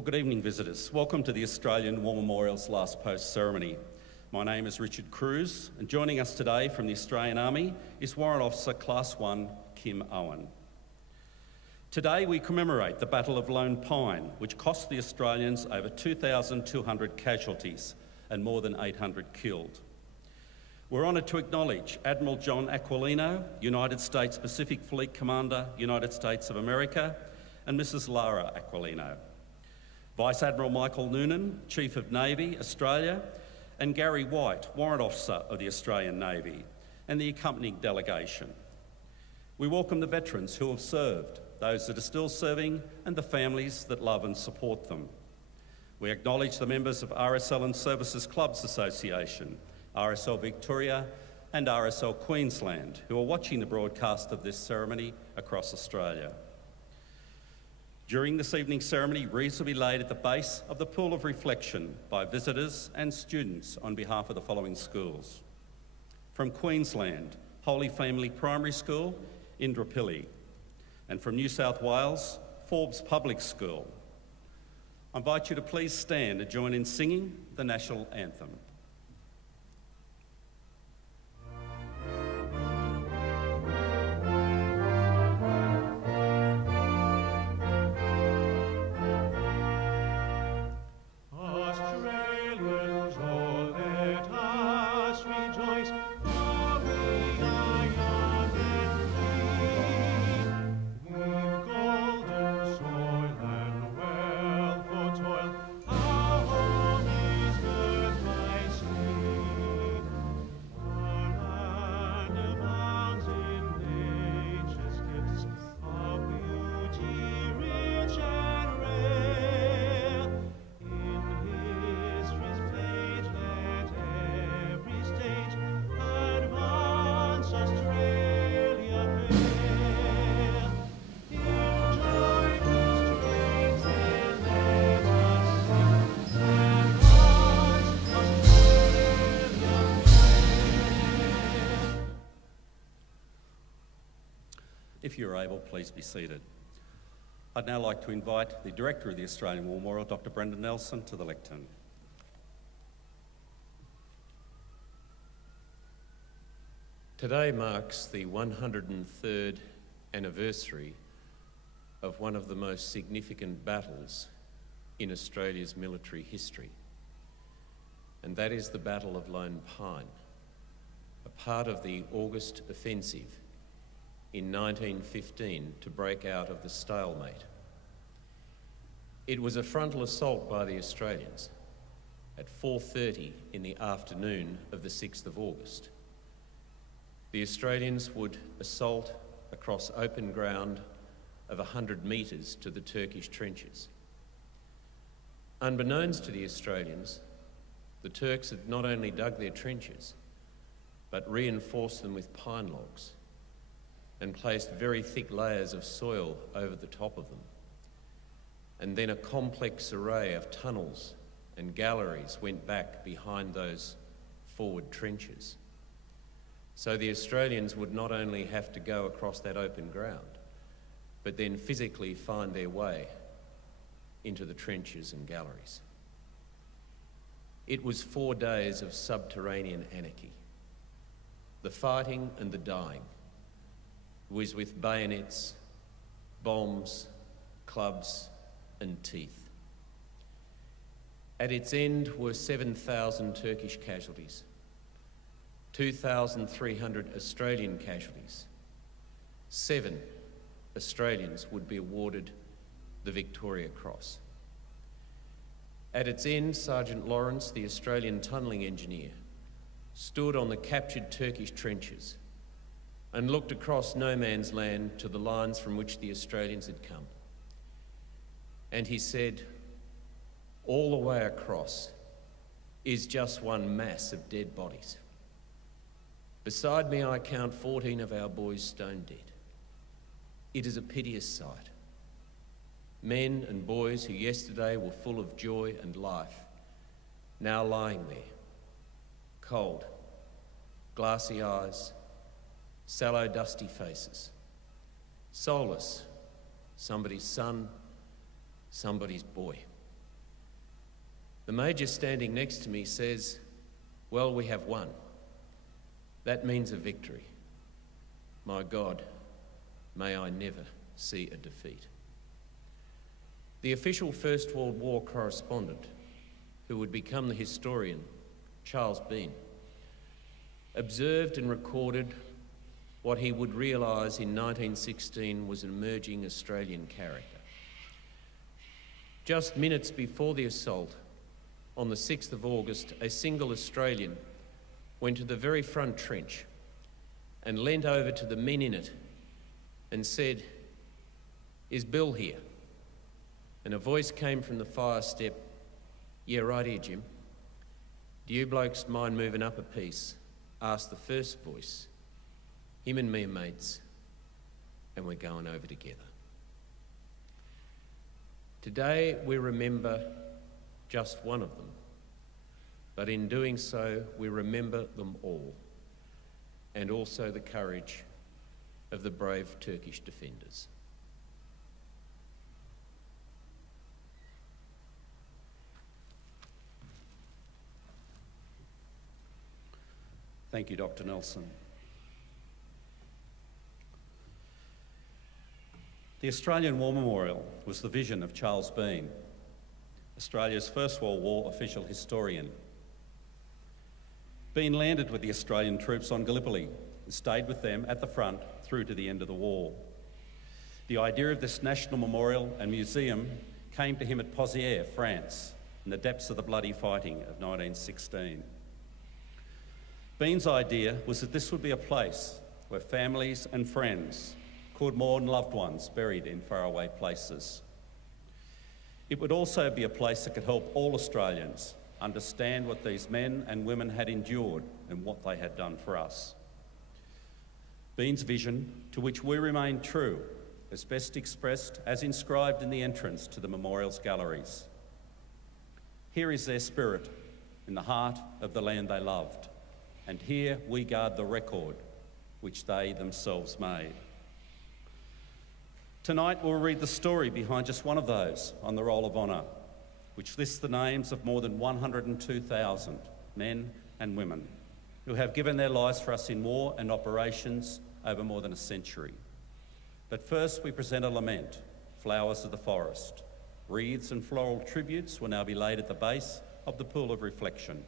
Well, good evening, visitors. Welcome to the Australian War Memorial's Last Post ceremony. My name is Richard Cruz, and joining us today from the Australian Army is Warrant Officer Class 1 Kim Owen. Today we commemorate the Battle of Lone Pine, which cost the Australians over 2,200 casualties and more than 800 killed. We're honoured to acknowledge Admiral John Aquilino, United States Pacific Fleet Commander, United States of America, and Mrs. Lara Aquilino. Vice Admiral Michael Noonan, Chief of Navy, Australia, and Gary White, Warrant Officer of the Australian Navy, and the accompanying delegation. We welcome the veterans who have served, those that are still serving, and the families that love and support them. We acknowledge the members of RSL and Services Clubs Association, RSL Victoria, and RSL Queensland, who are watching the broadcast of this ceremony across Australia. During this evening's ceremony, wreaths will be laid at the base of the Pool of Reflection by visitors and students on behalf of the following schools. From Queensland, Holy Family Primary School, Indooroopilly. And from New South Wales, Forbes Public School. I invite you to please stand and join in singing the National Anthem. If you're able, please be seated. I'd now like to invite the Director of the Australian War Memorial, Dr. Brendan Nelson, to the lectern. Today marks the 103rd anniversary of one of the most significant battles in Australia's military history, and that is the Battle of Lone Pine, a part of the August Offensive in 1915 to break out of the stalemate. It was a frontal assault by the Australians at 4:30 in the afternoon of the 6th of August. The Australians would assault across open ground of 100 metres to the Turkish trenches. Unbeknownst to the Australians, the Turks had not only dug their trenches, but reinforced them with pine logs and placed very thick layers of soil over the top of them. And then a complex array of tunnels and galleries went back behind those forward trenches. So the Australians would not only have to go across that open ground, but then physically find their way into the trenches and galleries. It was 4 days of subterranean anarchy. The fighting and the dying was with bayonets, bombs, clubs, and teeth. At its end were 7,000 Turkish casualties, 2,300 Australian casualties. 7 Australians would be awarded the Victoria Cross. At its end, Sergeant Lawrence, the Australian tunnelling engineer, stood on the captured Turkish trenches and looked across no man's land to the lines from which the Australians had come. And he said, all the way across is just one mass of dead bodies. Beside me I count 14 of our boys stone dead. It is a piteous sight. Men and boys who yesterday were full of joy and life, now lying there, cold, glassy eyes, sallow, dusty faces, soulless, somebody's son, somebody's boy. The Major standing next to me says, "Well, we have won. That means a victory. My God, may I never see a defeat." The official First World War correspondent, who would become the historian, Charles Bean, observed and recorded what he would realise in 1916 was an emerging Australian character. Just minutes before the assault, on the 6th of August, a single Australian went to the very front trench and leant over to the men in it and said, "Is Bill here?" And a voice came from the fire step, "Yeah, right here, Jim." "Do you blokes mind moving up a piece?" asked the first voice. "Him and me are mates, and we're going over together." Today we remember just one of them, but in doing so we remember them all, and also the courage of the brave Turkish defenders. Thank you, Dr. Nelson. The Australian War Memorial was the vision of Charles Bean, Australia's First World War official historian. Bean landed with the Australian troops on Gallipoli and stayed with them at the front through to the end of the war. The idea of this national memorial and museum came to him at Pozières, France, in the depths of the bloody fighting of 1916. Bean's idea was that this would be a place where families and friends could mourn loved ones buried in faraway places. It would also be a place that could help all Australians understand what these men and women had endured and what they had done for us. Bean's vision, to which we remain true, is best expressed as inscribed in the entrance to the memorial's galleries. Here is their spirit in the heart of the land they loved, and here we guard the record which they themselves made. Tonight we'll read the story behind just one of those on the Roll of Honour, which lists the names of more than 102,000 men and women who have given their lives for us in war and operations over more than a century. But first we present a lament, Flowers of the Forest. Wreaths and floral tributes will now be laid at the base of the Pool of Reflection.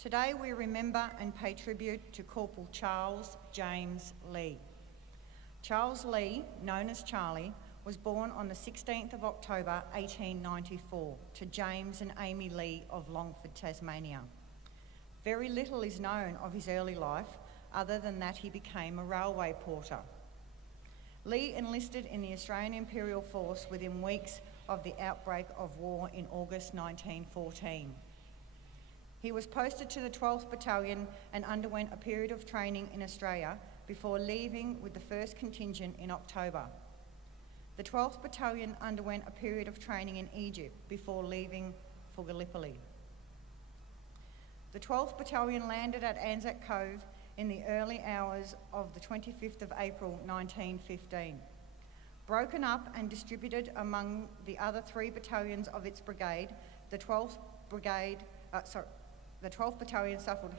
Today we remember and pay tribute to Corporal Charles James Lee. Charles Lee, known as Charlie, was born on the 16th of October 1894 to James and Amy Lee of Longford, Tasmania. Very little is known of his early life other than that he became a railway porter. Lee enlisted in the Australian Imperial Force within weeks of the outbreak of war in August 1914. He was posted to the 12th Battalion and underwent a period of training in Australia before leaving with the 1st Contingent in October. The 12th Battalion underwent a period of training in Egypt before leaving for Gallipoli. The 12th Battalion landed at Anzac Cove in the early hours of the 25th of April 1915. Broken up and distributed among the other 3 battalions of its brigade, the 12th Battalion suffered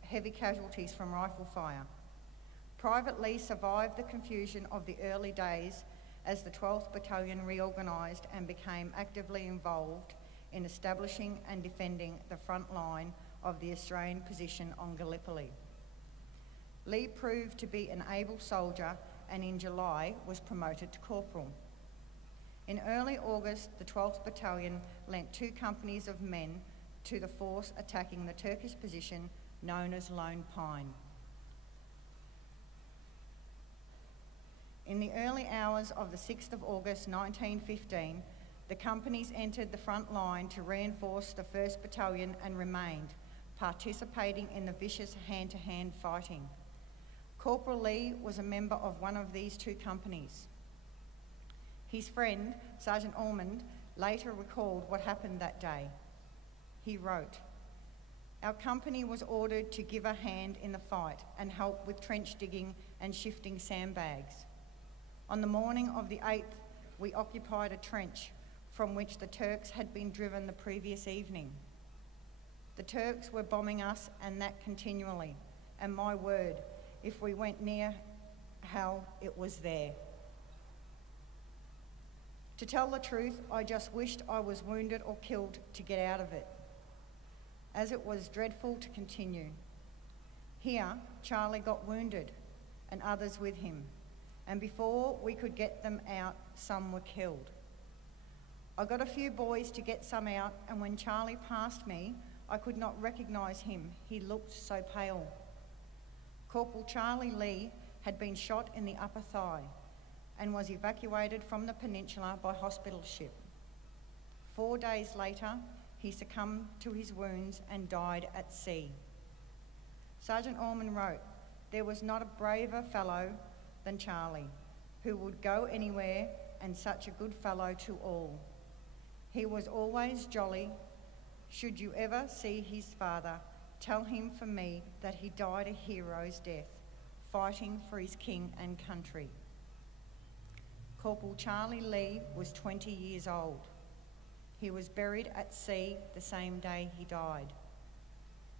heavy casualties from rifle fire. Private Lee survived the confusion of the early days as the 12th Battalion reorganised and became actively involved in establishing and defending the front line of the Australian position on Gallipoli. Lee proved to be an able soldier and in July was promoted to corporal. In early August, the 12th Battalion lent 2 companies of men to the force attacking the Turkish position known as Lone Pine. In the early hours of the 6th of August 1915, the companies entered the front line to reinforce the 1st Battalion and remained, participating in the vicious hand-to-hand fighting. Corporal Lee was a member of one of these 2 companies. His friend, Sergeant Ormond, later recalled what happened that day. He wrote, "Our company was ordered to give a hand in the fight and help with trench digging and shifting sandbags. On the morning of the 8th, we occupied a trench from which the Turks had been driven the previous evening. The Turks were bombing us and that continually, and my word, if we went near hell, it was there. To tell the truth, I just wished I was wounded or killed to get out of it, as it was dreadful to continue. Here, Charlie got wounded and others with him, and before we could get them out, some were killed. I got a few boys to get some out, and when Charlie passed me, I could not recognise him. He looked so pale. Corporal Charlie Lee had been shot in the upper thigh and was evacuated from the peninsula by hospital ship. 4 days later, he succumbed to his wounds and died at sea." Sergeant Ormond wrote, "There was not a braver fellow than Charlie, who would go anywhere and such a good fellow to all. He was always jolly. Should you ever see his father, tell him from me that he died a hero's death, fighting for his king and country." Corporal Charlie Lee was 20 years old. He was buried at sea the same day he died.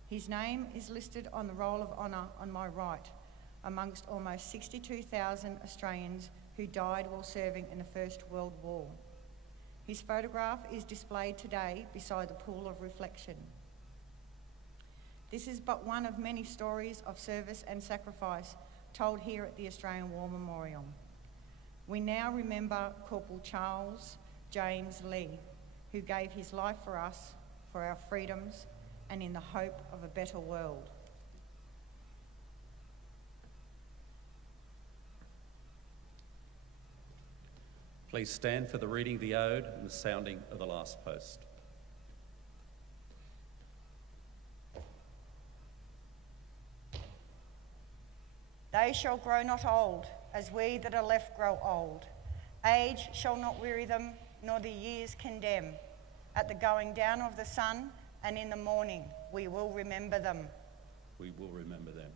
His name is listed on the Roll of Honour on my right, amongst almost 62,000 Australians who died while serving in the First World War. His photograph is displayed today beside the pool of reflection. This is but one of many stories of service and sacrifice told here at the Australian War Memorial. We now remember Corporal Charles James Lee, who gave his life for us, for our freedoms, and in the hope of a better world. Please stand for the reading of the ode and the sounding of the last post. They shall grow not old, as we that are left grow old. Age shall not weary them, nor the years condemn. At the going down of the sun and in the morning, we will remember them. We will remember them.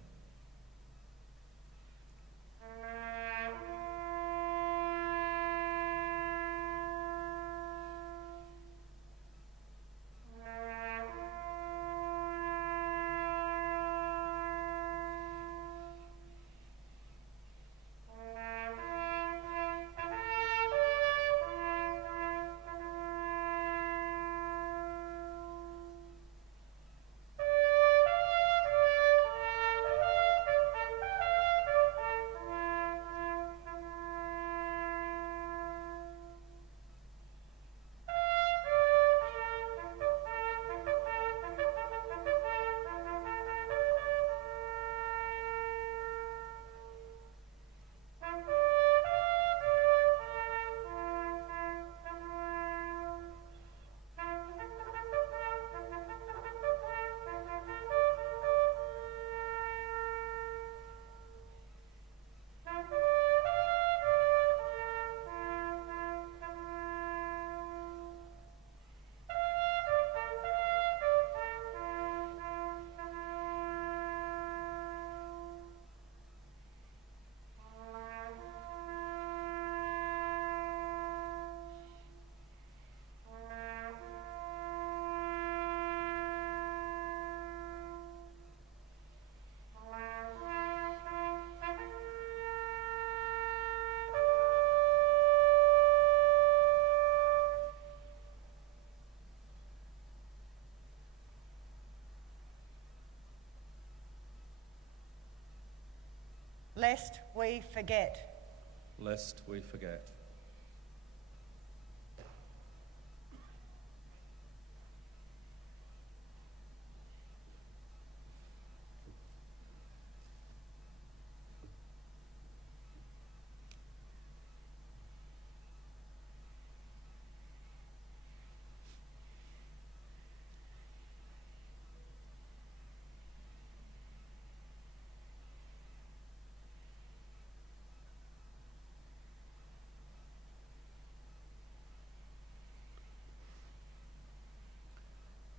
lest we forget. Lest we forget.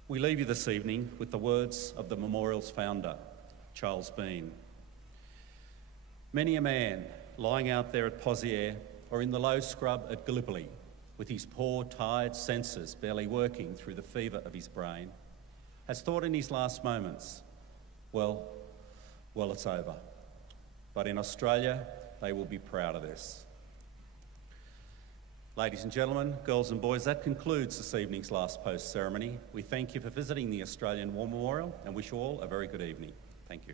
We leave you this evening with the words of the memorial's founder, Charles Bean. Many a man lying out there at Poziere or in the low scrub at Gallipoli, with his poor, tired senses barely working through the fever of his brain, has thought in his last moments, well, it's over. But in Australia, they will be proud of this. Ladies and gentlemen, girls and boys, that concludes this evening's last post ceremony. We thank you for visiting the Australian War Memorial and wish you all a very good evening. Thank you.